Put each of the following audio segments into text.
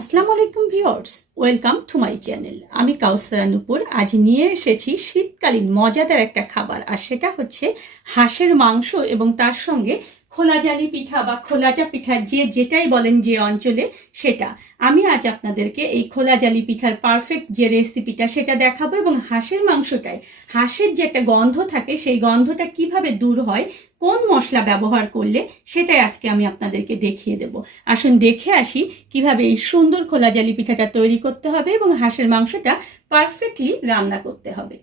আসসালামু আলাইকুম viewers, welcome to my channel. আমি কাউসারানুপুর আজ নিয়ে এসেছি শীতকালীন মজাদার একটা খাবার, আর সেটা হচ্ছে হাঁসের মাংস এবং তার সঙ্গে খোলাজালি পিঠা বা খোলাজা পিঠা, যে যেটাই বলেন যে অঞ্চলে সেটা। আমি আজ আপনাদেরকে এই খোলাজালি পিঠার পারফেক্ট যে রেসিপিটা সেটা দেখাবো এবং হাঁসের মাংসটায়, হাঁসের যে একটা গন্ধ থাকে সেই গন্ধটা কীভাবে দূর হয়, কোন মশলা ব্যবহার করলে সেটাই আজকে আমি আপনাদেরকে দেখিয়ে দেব। আসুন দেখে আসি কীভাবে এই সুন্দর খোলা জালি পিঠাটা তৈরি করতে হবে এবং হাঁসের মাংসটা পারফেক্টলি রান্না করতে হবে।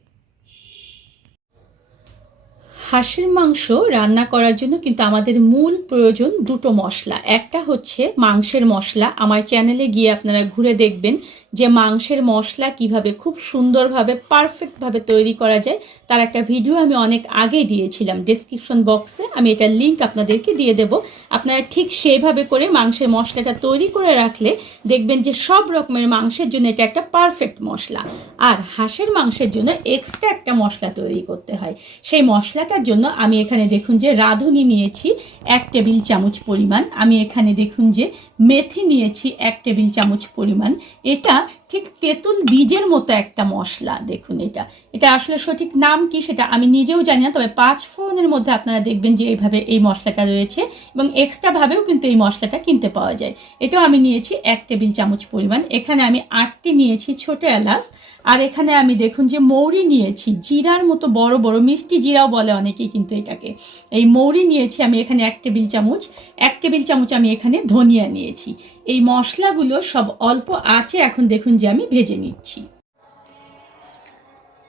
হাঁসের মাংস রান্না করার জন্য কিন্তু আমাদের মূল প্রয়োজন দুটো মশলা। একটা হচ্ছে মাংসের মশলা। আমার চ্যানেলে গিয়ে আপনারা ঘুরে দেখবেন যে মাংসের মশলা কীভাবে খুব সুন্দরভাবে পারফেক্টভাবে তৈরি করা যায়, তার একটা ভিডিও আমি অনেক আগে দিয়েছিলাম। ডিসক্রিপশন বক্সে আমি এটার লিঙ্ক আপনাদেরকে দিয়ে দেব। আপনারা ঠিক সেইভাবে করে মাংসের মশলাটা তৈরি করে রাখলে দেখবেন যে সব রকমের মাংসের জন্য এটা একটা পারফেক্ট মশলা। আর হাঁসের মাংসের জন্য এক্সট্রা একটা মশলা তৈরি করতে হয়। সেই মশলাটার জন্য আমি এখানে দেখুন যে রাঁধুনি নিয়েছি এক টেবিল চামচ পরিমাণ। আমি এখানে দেখুন যে মেথি নিয়েছি এক টেবিল চামচ পরিমাণ। এটা ঠিক তেঁতুল বীজের মতো একটা মশলা, দেখুন এটা। এটা আসলে সঠিক নাম কি সেটা আমি নিজেও জানি না, তবে পাঁচ ফোড়নের মধ্যে আপনারা দেখবেন যে এইভাবে এই মশলাটা রয়েছে এবং এক্সট্রাভাবেও কিন্তু এই মশলাটা কিনতে পাওয়া যায়। এটাও আমি নিয়েছি এক টেবিল চামচ পরিমাণ। এখানে আমি আটটি নিয়েছি ছোট এলাচ। আর এখানে আমি দেখুন যে মৌরি নিয়েছি, জিরার মতো বড় বড় মিষ্টি জিরাও বলে অনেকেই কিন্তু এটাকে। এই মৌরি নিয়েছি আমি এখানে এক টেবিল চামচ। এক টেবিল চামচ আমি এখানে ধনিয়া নিয়েছি। এই মশলাগুলো সব অল্প আছে, এখন দেখুন যে আমি ভেজে নিচ্ছি।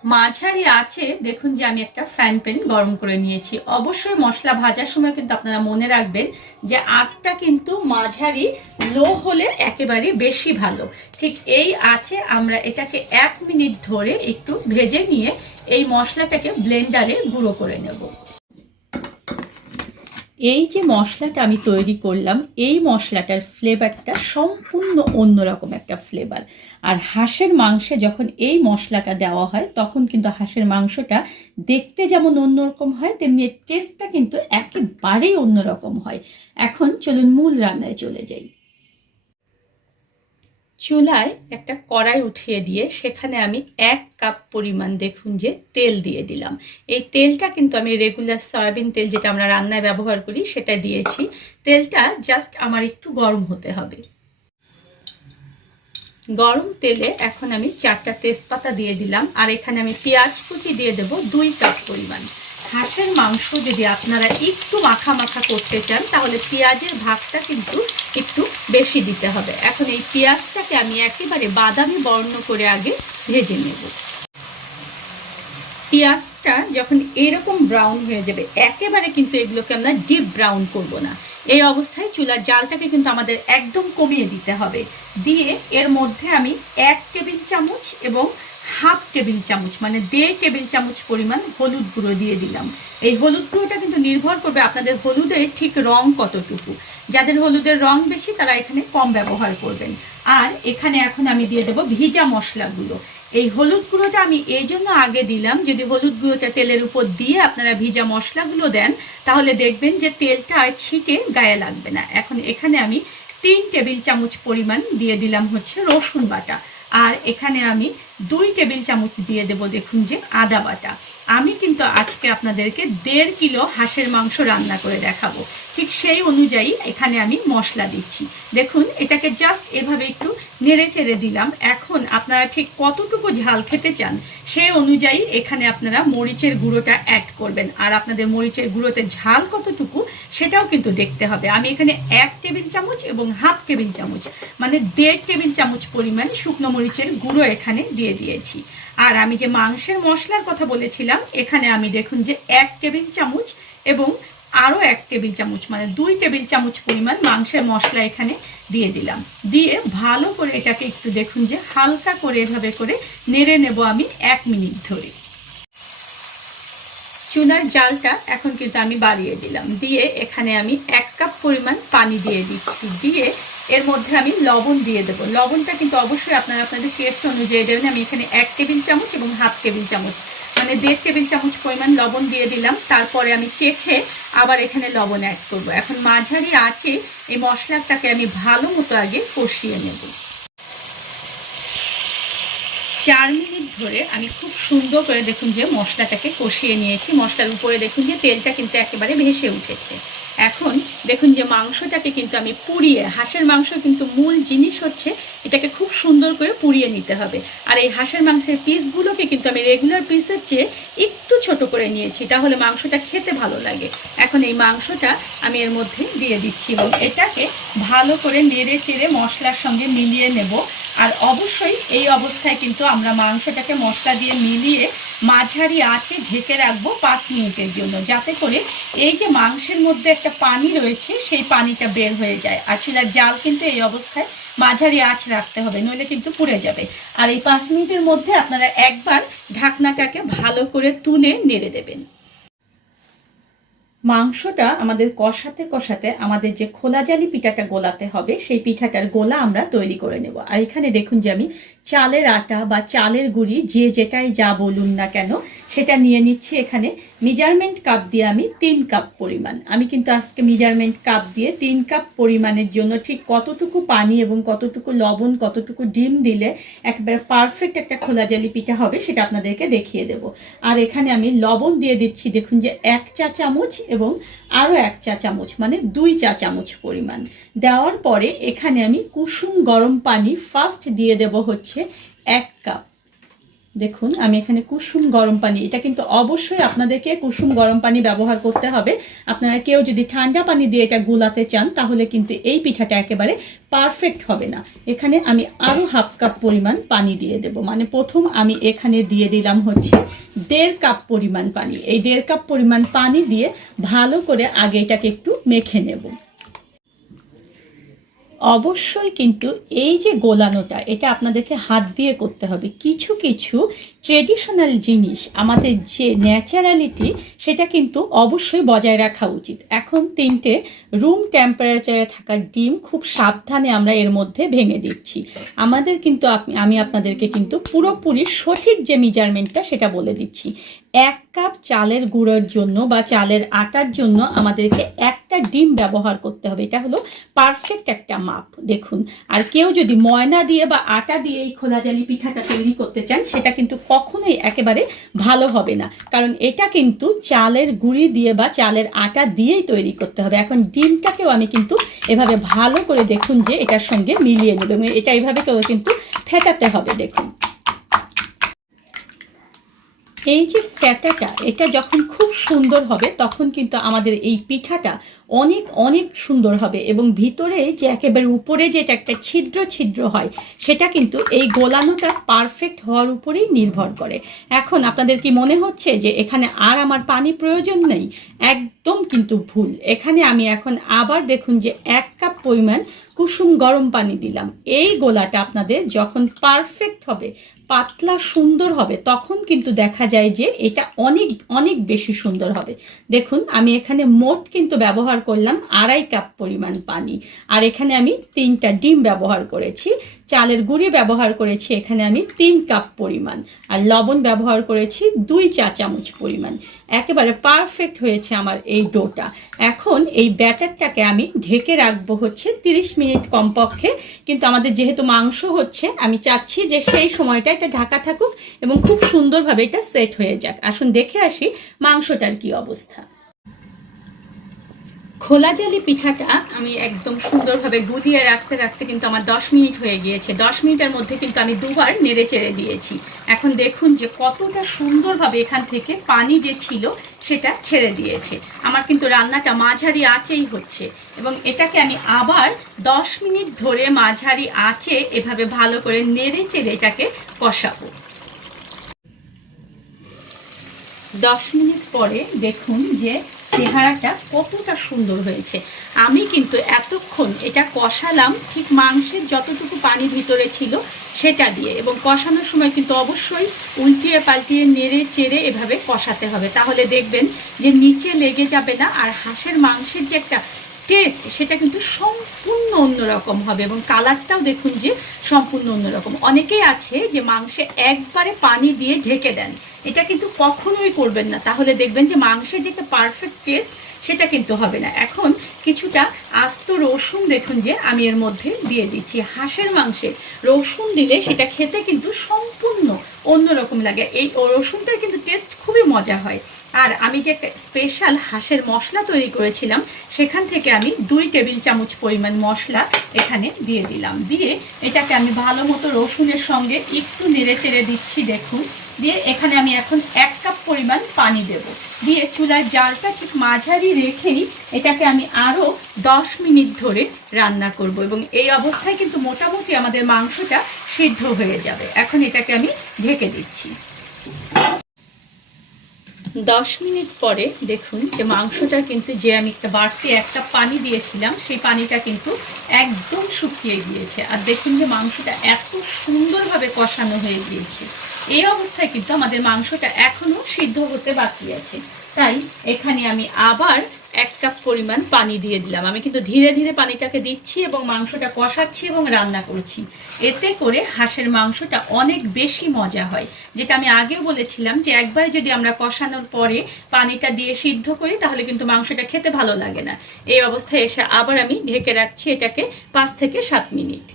মাঝারি আছে দেখুন যে আমি একটা ফ্যান প্যান গরম করে নিয়েছি। অবশ্যই মশলা ভাজার সময় কিন্তু আপনারা মনে রাখবেন যে আঁচটা কিন্তু মাঝারি, লো হলে একেবারে বেশি ভালো। ঠিক এই আছে আমরা এটাকে এক মিনিট ধরে একটু ভেজে নিয়ে এই মশলাটাকে ব্লেন্ডারে গুঁড়ো করে নেব। এই যে মশলাটা আমি তৈরি করলাম, এই মশলাটার ফ্লেভারটা সম্পূর্ণ অন্যরকম একটা ফ্লেভার আর হাঁসের মাংসে যখন এই মশলাটা দেওয়া হয়, তখন কিন্তু হাঁসের মাংসটা দেখতে যেমন অন্যরকম হয়, তেমনি এর টেস্টটা কিন্তু একেবারেই অন্যরকম হয়। এখন চলুন মূল রান্নায় চলে যাই। চুলায় একটা কড়াই উঠিয়ে দিয়ে সেখানে আমি এক কাপ পরিমাণ দেখুন যে তেল দিয়ে দিলাম। এই তেলটা কিন্তু আমি রেগুলার সয়াবিন তেল যেটা আমরা রান্নায় ব্যবহার করি সেটা দিয়েছি। তেলটা জাস্ট আমার একটু গরম হতে হবে। গরম তেলে এখন আমি চারটা তেজপাতা দিয়ে দিলাম। আর এখানে আমি পেঁয়াজ কুচি দিয়ে দেব দুই কাপ পরিমাণ। হাঁসের মাংস যদি আপনারা একটু মাখা মাখা করতে চান, তাহলে পেঁয়াজের ভাগটা কিন্তু একটু বেশি দিতে হবে। এখন এই পেঁয়াজটাকে আমি একেবারে বাদামি বর্ণ করে আগে ভেজে নেব। পেঁয়াজটা যখন এরকম ব্রাউন হয়ে যাবে, একেবারে কিন্তু এগুলোকে আমরা ডিপ ব্রাউন করব না। এই অবস্থায় চুলার জালটাকে কিন্তু আমাদের একদম কমিয়ে দিতে হবে। দিয়ে এর মধ্যে আমি এক টেবিল চামচ এবং হাফ টেবিল চামচ মানে দেড় টেবিল চামচ পরিমাণ হলুদ গুঁড়ো দিয়ে দিলাম। এই হলুদ গুঁড়োটা কিন্তু নির্ভর করবে আপনাদের হলুদের ঠিক রং কতটুকু। যাদের হলুদের রং বেশি, তারা এখানে কম ব্যবহার করবেন। আর এখানে এখন আমি দিয়ে দেবো ভিজা মশলাগুলো। এই হলুদ গুঁড়োটা আমি এই জন্য আগে দিলাম, যদি হলুদ গুঁড়োটা তেলের উপর দিয়ে আপনারা ভিজা মশলাগুলো দেন, তাহলে দেখবেন যে তেলটা ছিটে গায়ে লাগবে না। এখন এখানে আমি তিন টেবিল চামচ পরিমাণ দিয়ে দিলাম হচ্ছে রসুন বাটা। আর এখানে আমি দুই টেবিল চামচ দিয়ে দেব দেখুন যে আদা বাটা। আমি কিন্তু আজকে আপনাদেরকে দেড় কিলো হাঁসের মাংস রান্না করে দেখাবো। ঠিক সেই অনুযায়ী এখানে আমি মশলা দিচ্ছি। দেখুন, এটাকে জাস্ট এভাবে একটু নেড়ে চেড়ে দিলাম। এখন আপনারা ঠিক কতটুকু ঝাল খেতে চান সেই অনুযায়ী এখানে আপনারা মরিচের গুঁড়োটা অ্যাড করবেন। আর আপনাদের মরিচের গুঁড়োতে ঝাল কতটুকু সেটাও কিন্তু দেখতে হবে। আমি এখানে এক টেবিল চামচ এবং হাফ টেবিল চামচ মানে দেড় টেবিল চামচ পরিমাণ শুকনো মরিচের গুঁড়ো এখানে দিয়ে দিয়েছি। আর আমি যে মাংসের মশলার কথা বলেছিলাম, এখানে আমি দেখুন যে এক টেবিল চামচ এবং আরও এক টেবিল চামচ মানে দুই টেবিল চামচ পরিমাণ মাংসের মশলা এখানে দিয়ে দিলাম। দিয়ে ভালো করে এটাকে একটু দেখুন যে হালকা করে এভাবে করে নেড়ে নেব আমি এক মিনিট ধরে। চুনার জালটা এখন কিন্তু আমি বাড়িয়ে দিলাম। দিয়ে এখানে আমি এক কাপ পরিমাণ পানি দিয়ে দিচ্ছি। দিয়ে এর মধ্যে আমি লবণ দিয়ে দেবো। লবণটা কিন্তু অবশ্যই আপনারা আপনাদের টেস্ট অনুযায়ী দেবেন। আমি এখানে এক টেবিল চামচ এবং হাফ টেবিল চামচ মানে দেড় টেবিল চামচ পরিমাণ লবণ দিয়ে দিলাম। তারপরে আমি চেখে আবার এখানে লবণ অ্যাড করব। এখন মাঝারি আছে এই মশলাটাকে আমি ভালো মতো আগে কষিয়ে নেব। চার মিনিট ধরে আমি খুব সুন্দর করে দেখুন যে মশলাটাকে কষিয়ে নিয়েছি। মশলার উপরে দেখুন যে তেলটা কিন্তু একেবারে ভেসে উঠেছে। এখন দেখুন যে মাংসটাকে কিন্তু আমি পুড়িয়ে, হাঁসের মাংস কিন্তু মূল জিনিস হচ্ছে এটাকে খুব সুন্দর করে পুড়িয়ে নিতে হবে। আর এই হাঁসের মাংসের পিসগুলোকে কিন্তু আমি রেগুলার পিসের চেয়ে একটু ছোট করে নিয়েছি, তাহলে মাংসটা খেতে ভালো লাগে। এখন এই মাংসটা আমি এর মধ্যে দিয়ে দিচ্ছি এবং এটাকে ভালো করে নেড়ে চেড়ে মশলার সঙ্গে মিলিয়ে নেব। আর অবশ্যই এই অবস্থায় কিন্তু আমরা মাংসটাকে মশলা দিয়ে মিলিয়ে মাঝারি আঁচে ঢেকে রাখব পাঁচ মিনিটের জন্য। যাতে করে এই যে মাংসের মধ্যে একটা পানি রয়েছে, সেই পানিটা বের হয়ে যায়। আর চুলার জাল কিন্তু এই অবস্থায় মাঝারি আঁচ রাখতে হবে, নইলে কিন্তু পুড়ে যাবে। আর এই পাঁচ মিনিটের মধ্যে আপনারা একবার ঢাকনাটাকে ভালো করে তুলে নেড়ে দেবেন। মাংসটা আমাদের কষাতে কষাতে আমাদের যে খোলা জালি পিঠাটা গোলাতে হবে, সেই পিঠাটার গোলা আমরা তৈরি করে নেব। আর এখানে দেখুন যে আমি চালের আটা বা চালের গুঁড়ি, যে যেটাই যা বলুন না কেন, সেটা নিয়ে নিচ্ছি এখানে মেজারমেন্ট কাপ দিয়ে আমি তিন কাপ পরিমাণ। আমি কিন্তু আজকে মেজারমেন্ট কাপ দিয়ে তিন কাপ পরিমাণের জন্য ঠিক কতটুকু পানি এবং কতটুকু লবণ, কতটুকু ডিম দিলে একেবারে পারফেক্ট একটা খোলা জালি পিঠা হবে সেটা আপনাদেরকে দেখিয়ে দেব। আর এখানে আমি লবণ দিয়ে দিচ্ছি, দেখুন যে এক চা চামচ এবং আরও এক চা চামচ মানে দুই চা চামচ পরিমাণ। দেওয়ার পরে এখানে আমি কুসুম গরম পানি ফার্স্ট দিয়ে দেব হচ্ছে এক কাপ দেখুন, আমি এখানে কুসুম গরম পানি, এটা কিন্তু অবশ্যই আপনাদেরকে কুসুম গরম পানি ব্যবহার করতে হবে। আপনারা কেউ যদি ঠান্ডা পানি দিয়ে এটা গুলাতে চান, তাহলে কিন্তু এই পিঠাটা একেবারে পারফেক্ট হবে না। এখানে আমি আরও হাফ কাপ পরিমাণ পানি দিয়ে দেব। মানে প্রথম আমি এখানে দিয়ে দিলাম হচ্ছে দেড় কাপ পরিমাণ পানি। এই দেড় কাপ পরিমাণ পানি দিয়ে ভালো করে আগে এটাকে একটু মেখে নেব। অবশ্যই কিন্তু এই যে গোলানোটা, এটা আপনাদেরকে হাত দিয়ে করতে হবে। কিছু কিছু ট্রেডিশনাল জিনিস আমাদের যে ন্যাচারালিটি, সেটা কিন্তু অবশ্যই বজায় রাখা উচিত। এখন তিনটে রুম টেম্পারেচারে থাকা ডিম খুব সাবধানে আমরা এর মধ্যে ভেঙে দিচ্ছি। আমাদের কিন্তু আমি আপনাদেরকে কিন্তু পুরোপুরি সঠিক যে মেজারমেন্টটা সেটা বলে দিচ্ছি। এক কাপ চালের গুঁড়োর জন্য বা চালের আটার জন্য আমাদেরকে একটা ডিম ব্যবহার করতে হবে। এটা হলো পারফেক্ট একটা মাপ। দেখুন, আর কেউ যদি ময়না দিয়ে বা আটা দিয়ে এই খোলা জালি পিঠাটা তৈরি করতে চান, সেটা কিন্তু কখনোই একেবারে ভালো হবে না। কারণ এটা কিন্তু চালের গুঁড়ি দিয়ে বা চালের আটা দিয়েই তৈরি করতে হবে। এখন ডিমটাকেও আমি কিন্তু এভাবে ভালো করে দেখুন যে এটার সঙ্গে মিলিয়ে নেবে এবং এটা এইভাবে কেউ কিন্তু ফেটাতে হবে, দেখুন। এই যে ফ্যাটাটা এটা যখন খুব সুন্দর হবে, তখন কিন্তু আমাদের এই পিঠাটা অনেক অনেক সুন্দর হবে এবং ভিতরে যে একেবারে উপরে যেটা একটা ছিদ্র ছিদ্র হয়, সেটা কিন্তু এই গোলানোটা পারফেক্ট হওয়ার উপরেই নির্ভর করে। এখন আপনাদের কি মনে হচ্ছে যে এখানে আর আমার পানি প্রয়োজন নেই? একদম কিন্তু ভুল। এখানে আমি এখন আবার দেখুন যে এক কাপ পরিমাণ কুসুম গরম পানি দিলাম। এই গোলাটা আপনাদের যখন পারফেক্ট হবে, পাতলা সুন্দর হবে, তখন কিন্তু দেখা যায় যে এটা অনেক অনেক বেশি সুন্দর হবে। দেখুন, আমি এখানে মোট কিন্তু ব্যবহার করলাম আড়াই কাপ পরিমাণ পানি। আর এখানে আমি তিনটা ডিম ব্যবহার করেছি। চালের গুঁড়ি ব্যবহার করেছি, এখানে আমি তিন কাপ পরিমাণ। আর লবণ ব্যবহার করেছি দুই চা চামচ পরিমাণ। একেবারে পারফেক্ট হয়েছে আমার এই ডোটা। এখন এই ব্যাটারটাকে আমি ঢেকে রাখব হচ্ছে তিরিশ মিনিট কমপক্ষে। কিন্তু আমাদের যেহেতু মাংস হচ্ছে, আমি চাচ্ছি যে সেই সময়টা এটা ঢাকা থাকুক এবং খুব সুন্দরভাবে এটা সেট হয়ে যাক। আসুন দেখে আসি মাংসটার কি অবস্থা। খোলা জালি পিঠাটা আমি একদম সুন্দরভাবে গুলিয়ে রাখতে রাখতে কিন্তু আমার দশ মিনিট হয়ে গিয়েছে। দশ মিনিটের মধ্যে কিন্তু আমি দুবার নেড়ে চেড়ে দিয়েছি। এখন দেখুন যে কতটা সুন্দরভাবে এখান থেকে পানি যে ছিল, সেটা ছেড়ে দিয়েছে। আমার কিন্তু রান্নাটা মাঝারি আঁচেই হচ্ছে এবং এটাকে আমি আবার দশ মিনিট ধরে মাঝারি আঁচে এভাবে ভালো করে নেড়ে চেড়ে এটাকে কষাবো। দশ মিনিট পরে দেখুন যে চেহারাটা কতটা সুন্দর হয়েছে। আমি কিন্তু এতক্ষণ এটা কষালাম, ঠিক মাংসের যতটুকু পানি ভিতরে ছিল সেটা দিয়ে এবং কষানোর সময় কিন্তু অবশ্যই উল্টিয়ে পাল্টিয়ে নেড়ে চেড়ে এভাবে কষাতে হবে। তাহলে দেখবেন যে নিচে লেগে যাবে না আর হাঁসের মাংসের যে একটা টেস্ট সেটা কিন্তু সম্পূর্ণ অন্যরকম হবে এবং কালারটাও দেখুন যে সম্পূর্ণ অন্যরকম। অনেকেই আছে যে মাংসে একবারে পানি দিয়ে ঢেকে দেন। এটা কিন্তু কখনোই করবেন না। তাহলে দেখবেন যে মাংসের যে একটা পারফেক্ট টেস্ট সেটা কিন্তু হবে না। এখন কিছুটা আস্ত রসুন দেখুন যে আমি এর মধ্যে দিয়ে দিচ্ছি। হাঁসের মাংসে রসুন দিলে সেটা খেতে কিন্তু সম্পূর্ণ অন্যরকম লাগে। এই রসুনটার কিন্তু টেস্ট খুবই মজা হয়। আর আমি যে একটা স্পেশাল হাঁসের মশলা তৈরি করেছিলাম, সেখান থেকে আমি দুই টেবিল চামচ পরিমাণ মশলা এখানে দিয়ে দিলাম। দিয়ে এটাকে আমি ভালো মতো রসুনের সঙ্গে একটু নেড়ে চেড়ে দিচ্ছি, দেখুন। দিয়ে এখানে আমি এখন এক কাপ পরিমাণ পানি দেব। দিয়ে চুলার জালটা ঠিক মাঝারি রেখেই এটাকে আমি আরও দশ মিনিট ধরে রান্না করব এবং এই অবস্থায় কিন্তু মোটামুটি আমাদের মাংসটা সিদ্ধ হয়ে যাবে। এখন এটাকে আমি ঢেকে দিচ্ছি। দশ মিনিট পরে দেখুন যে মাংসটা কিন্তু যে আমি একটা বাড়তি একটা পানি দিয়েছিলাম, সেই পানিটা কিন্তু একদম শুকিয়ে গিয়েছে। আর দেখুন যে মাংসটা এত সুন্দরভাবে কষানো হয়ে গিয়েছে। এই অবস্থায় কিন্তু আমাদের মাংসটা এখনও সিদ্ধ হতে বাকি আছে। তাই এখানে আমি আবার এক কাপ পরিমাণ পানি দিয়ে দিলাম। আমি কিন্তু ধীরে ধীরে পানিটাকে দিচ্ছি এবং মাংসটা কষাচ্ছি এবং রান্না করছি। এতে করে হাঁসের মাংসটা অনেক বেশি মজা হয়। যেটা আমি আগেও বলেছিলাম যে একবার যদি আমরা কষানোর পরে পানিটা দিয়ে সিদ্ধ করি, তাহলে কিন্তু মাংসটা খেতে ভালো লাগে না। এই অবস্থায় এসে আবার আমি ঢেকে রাখছি এটাকে পাঁচ থেকে সাত মিনিট।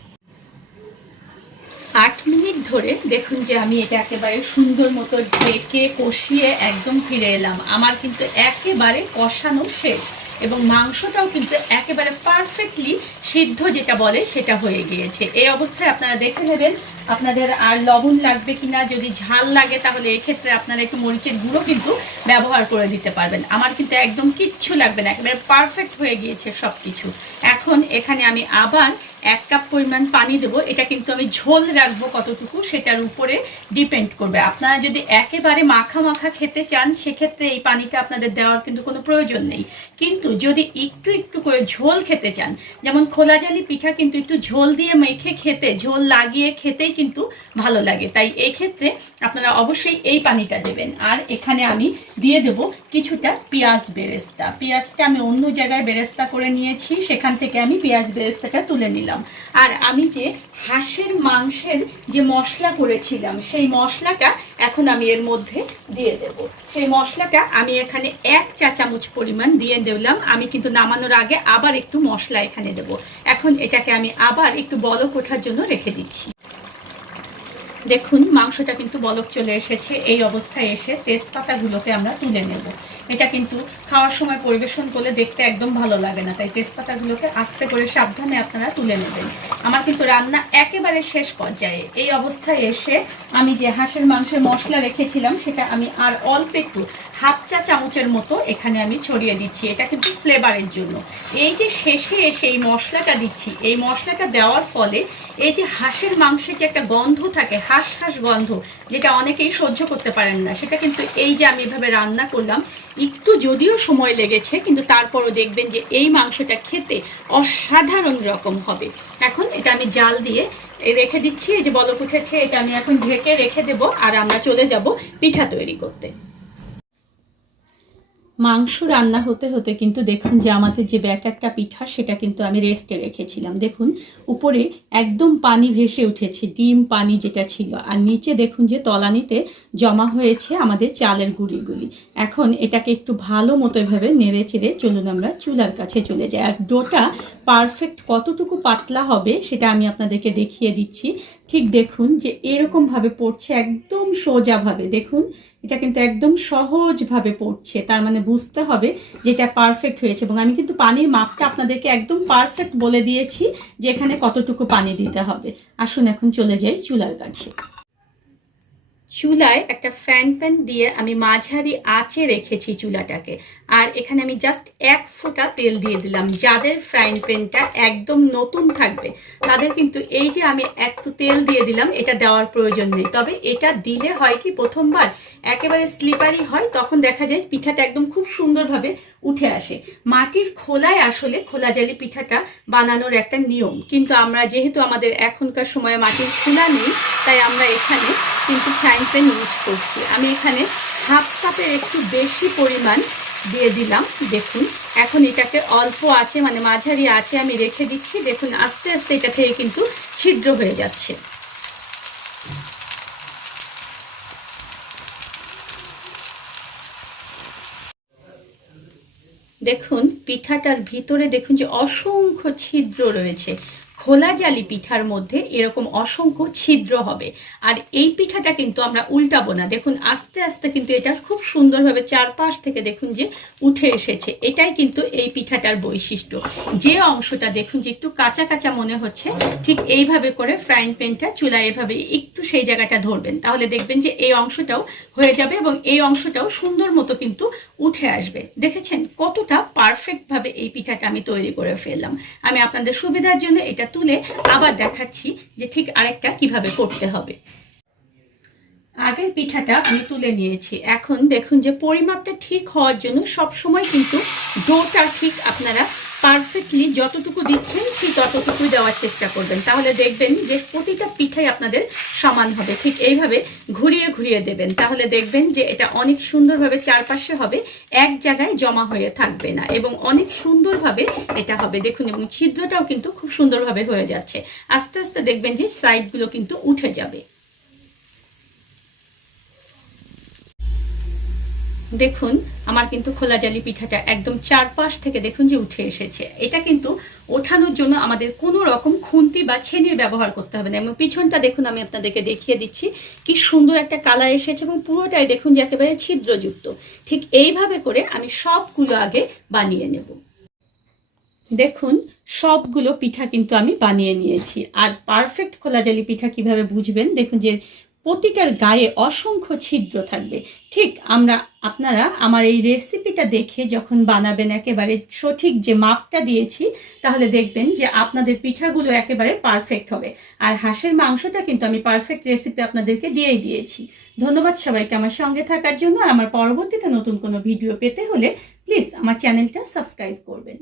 আট মিনিট ধরে দেখুন যে আমি এটা একেবারে সুন্দর মতো ঢেকে কষিয়ে একদম ফিরে এলাম। আমার কিন্তু একেবারে কষানো শেষ এবং মাংসটাও কিন্তু একেবারে পারফেক্টলি সিদ্ধ যেটা বলে সেটা হয়ে গিয়েছে। এই অবস্থায় আপনারা দেখে নেবেন, আপনাদের আর লবণ লাগবে কিনা, যদি ঝাল লাগে তাহলে এক্ষেত্রে আপনারা একটু মরিচের গুঁড়ো কিন্তু ব্যবহার করে দিতে পারবেন। আমার কিন্তু একদম কিচ্ছু লাগবে না, একেবারে পারফেক্ট হয়ে গিয়েছে সব কিছু এখন এখানে আমি আবার এক কাপ পরিমাণ পানি দেবো, এটা কিন্তু আমি ঝোল রাখব কতটুকু সেটার উপরে ডিপেন্ড করবে। আপনারা যদি একেবারে মাখা মাখা খেতে চান, সেক্ষেত্রে এই পানিটা আপনাদের দেওয়ার কিন্তু কোনো প্রয়োজন নেই। কিন্তু যদি একটু একটু করে ঝোল খেতে চান, যেমন খোলাজালি পিঠা কিন্তু একটু ঝোল দিয়ে মেখে খেতে, ঝোল লাগিয়ে খেতেই কিন্তু ভালো লাগে। তাই এই ক্ষেত্রে আপনারা অবশ্যই এই পানিটা দেবেন। আর এখানে আমি দিয়ে দেব কিছুটা পেঁয়াজ বেরেস্তা। পেঁয়াজটা আমি অন্য জায়গায় বেরেস্তা করে নিয়েছি, সেখান থেকে আমি পেঁয়াজ বেরেস্তাটা তুলে নিলাম। আর আমি যে হাঁসের মাংসের যে মশলা করেছিলাম, সেই মশলাটা এখন আমি এর মধ্যে দিয়ে দেব। সেই মশলাটা আমি এখানে এক চা চামচ পরিমাণ দিয়ে দিলাম। আমি কিন্তু নামানোর আগে আবার একটু মশলা এখানে দেব। এখন এটাকে আমি আবার একটু বলক ওঠার জন্য রেখে দিচ্ছি। দেখুন মাংসটা কিন্তু বলক চলে এসেছে। এই অবস্থায় এসে তেজপাতাগুলোকে আমরা তুলে নেব। এটা কিন্তু খাওয়ার সময় পরিবেশন করলে দেখতে একদম ভালো লাগে না। তাই তেজপাতাগুলোকে আস্তে করে সাবধানে আপনারা তুলে নেবেন। আমার কিন্তু রান্না একেবারে শেষ পর্যায়ে। এই অবস্থায় এসে আমি যে হাঁসের মাংসের মশলা রেখেছিলাম, সেটা আমি আর অল্প একটু হাফ চা চামচের মতো এখানে আমি ছড়িয়ে দিচ্ছি। এটা কিন্তু ফ্লেভারের জন্য। এই যে শেষে এসে এই মশলাটা দিচ্ছি, এই মশলাটা দেওয়ার ফলে এই যে হাঁসের মাংসের যে একটা গন্ধ থাকে, হাঁস হাঁস গন্ধ, যেটা অনেকেই সহ্য করতে পারেন না, সেটা কিন্তু এই যে আমি এভাবে রান্না করলাম একটু যদিও সময় লেগেছে, কিন্তু তারপরও দেখবেন যে এই মাংসটা খেতে অসাধারণ রকম হবে। এখন এটা আমি জাল দিয়ে রেখে দিচ্ছি, এই যে বলক উঠেছে, এটা আমি এখন ঢেকে রেখে দেব, আর আমরা চলে যাব পিঠা তৈরি করতে। মাংস রান্না হতে হতে কিন্তু দেখুন যে আমাদের যে ব্যাটারটা পিঠা, সেটা কিন্তু আমি রেস্টে রেখেছিলাম। দেখুন, উপরে একদম পানি ভেসে উঠেছে, ডিম পানি যেটা ছিল। আর নিচে দেখুন যে তলানিতে জমা হয়েছে আমাদের চালের গুঁড়িগুলি। এখন এটাকে একটু ভালো মতো এভাবে নেড়ে চেড়ে চলুন আমরা চুলার কাছে চলে যাই। আর ডোটা পারফেক্ট কতটুকু পাতলা হবে, সেটা আমি আপনাদেরকে দেখিয়ে দিচ্ছি। ঠিক দেখুন যে এরকমভাবে পড়ছে একদম সোজাভাবে দেখুন, এটা কিন্তু একদম সহজভাবে পড়ছে। তার মানে বুঝতে হবে যে এটা পারফেক্ট হয়েছে এবং আমি কিন্তু পানির মাপটা আপনাদেরকে একদম পারফেক্ট বলে দিয়েছি যে এখানে কতটুকু পানি দিতে হবে। আসুন এখন চলে যাই চুলার কাছে। চুলায় একটা ফ্যান প্যান দিয়ে আমি মাঝারি আঁচে রেখেছি চুলাটাকে। আর এখানে আমি জাস্ট এক ফোঁটা তেল দিয়ে দিলাম। যাদের ফ্রাইং প্যানটা একদম নতুন থাকবে, তাদের কিন্তু এই যে আমি একটু তেল দিয়ে দিলাম, এটা দেওয়ার প্রয়োজন নেই। তবে এটা দিলে হয় কি, প্রথমবার একেবারে স্লিপারি হয়, তখন দেখা যায় পিঠাটা একদম খুব সুন্দরভাবে উঠে আসে। মাটির খোলায় আসলে খোলা জালি পিঠাটা বানানোর একটা নিয়ম। কিন্তু আমরা যেহেতু আমাদের এখনকার সময়ে মাটির খোলা নেই, তাই আমরা এখানে কিন্তু ফ্রাইং প্যান ইউজ করছি। আমি এখানে হাফ কাপের একটু বেশি পরিমাণ দিয়ে দিলাম। দেখুন, এখন এটাকে অল্প আছে মানে মাঝারি আছে আমি রেখে দিচ্ছি। দেখুন, আস্তে আস্তে এটা থেকে কিন্তু ছিদ্র হয়ে যাচ্ছে। দেখুন, পিঠাটার ভিতরে দেখুন যে অসংখ্য ছিদ্র রয়েছে। খোলা জালি পিঠার মধ্যে এরকম অসংখ্য ছিদ্র হবে। আর এই পিঠাটা কিন্তু আমরা উল্টাবো না। দেখুন, আস্তে আস্তে কিন্তু এটা খুব সুন্দরভাবে চারপাশ থেকে দেখুন যে উঠে এসেছে। এটাই কিন্তু এই পিঠাটার বৈশিষ্ট্য। যে অংশটা দেখুন যে একটু কাঁচা কাঁচা মনে হচ্ছে, ঠিক এইভাবে করে ফ্রাইং প্যানটা চুলায় এভাবে একটু সেই জায়গাটা ধরবেন। তাহলে দেখবেন যে এই অংশটাও হয়ে যাবে এবং এই অংশটাও সুন্দর মতো কিন্তু উঠে আসবে। দেখেছেন? কতটা পারফেক্টভাবে এই পিঠাটা আমি তৈরি করে ফেললাম। আমি আপনাদের সুবিধার জন্য এটা তুলে আবার দেখাচ্ছি যে ঠিক আরেকটা কীভাবে করতে হবে। আগের পিঠাটা আমি তুলে নিয়েছি। এখন দেখুন যে পরিমাপটা ঠিক হওয়ার জন্য সব সময় কিন্তু ডোটা ঠিক আপনারা পারফেক্টলি যতটুকু দিচ্ছেন, সেই ততটুকুই দেওয়ার চেষ্টা করবেন। তাহলে দেখবেন যে প্রতিটা পিঠাই আপনাদের সমান হবে। ঠিক এইভাবে ঘুরিয়ে ঘুরিয়ে দেবেন। তাহলে দেখবেন যে এটা অনেক সুন্দরভাবে চারপাশে হবে, এক জায়গায় জমা হয়ে থাকবে না এবং অনেক সুন্দরভাবে এটা হবে। দেখুন, এবং ছিদ্রটাও কিন্তু খুব সুন্দরভাবে হয়ে যাচ্ছে। আস্তে আস্তে দেখবেন যে সাইডগুলো কিন্তু উঠে যাবে। দেখুন, আমার কিন্তু খোলা জালি পিঠাটা একদম চারপাশ থেকে দেখুন যে উঠে এসেছে। এটা কিন্তু ওঠানোর জন্য আমাদের কোনো রকম খুন্তি বা ছেনির ব্যবহার করতে হবে না। এবং পিছনটা দেখুন, আমি আপনাদেরকে দেখিয়ে দিচ্ছি কি সুন্দর একটা কালার এসেছে এবং পুরোটাই দেখুন যে একেবারে ছিদ্রযুক্ত। ঠিক এইভাবে করে আমি সবগুলো আগে বানিয়ে নেব। দেখুন, সবগুলো পিঠা কিন্তু আমি বানিয়ে নিয়েছি। আর পারফেক্ট খোলা জালি পিঠা কীভাবে বুঝবেন? দেখুন যে প্রতিটার গায়ে অসংখ্য ছিদ্র থাকবে। ঠিক আমরা আপনারা আমার এই রেসিপিটা দেখে যখন বানাবেন একেবারে সঠিক যে মাপটা দিয়েছি, তাহলে দেখবেন যে আপনাদের পিঠাগুলো একেবারে পারফেক্ট হবে। আর হাঁসের মাংসটা কিন্তু আমি পারফেক্ট রেসিপি আপনাদেরকে দিয়েই দিয়েছি। ধন্যবাদ সবাইকে আমার সঙ্গে থাকার জন্য। আর আমার পরবর্তীতে নতুন কোনো ভিডিও পেতে হলে প্লিজ আমার চ্যানেলটা সাবস্ক্রাইব করবেন।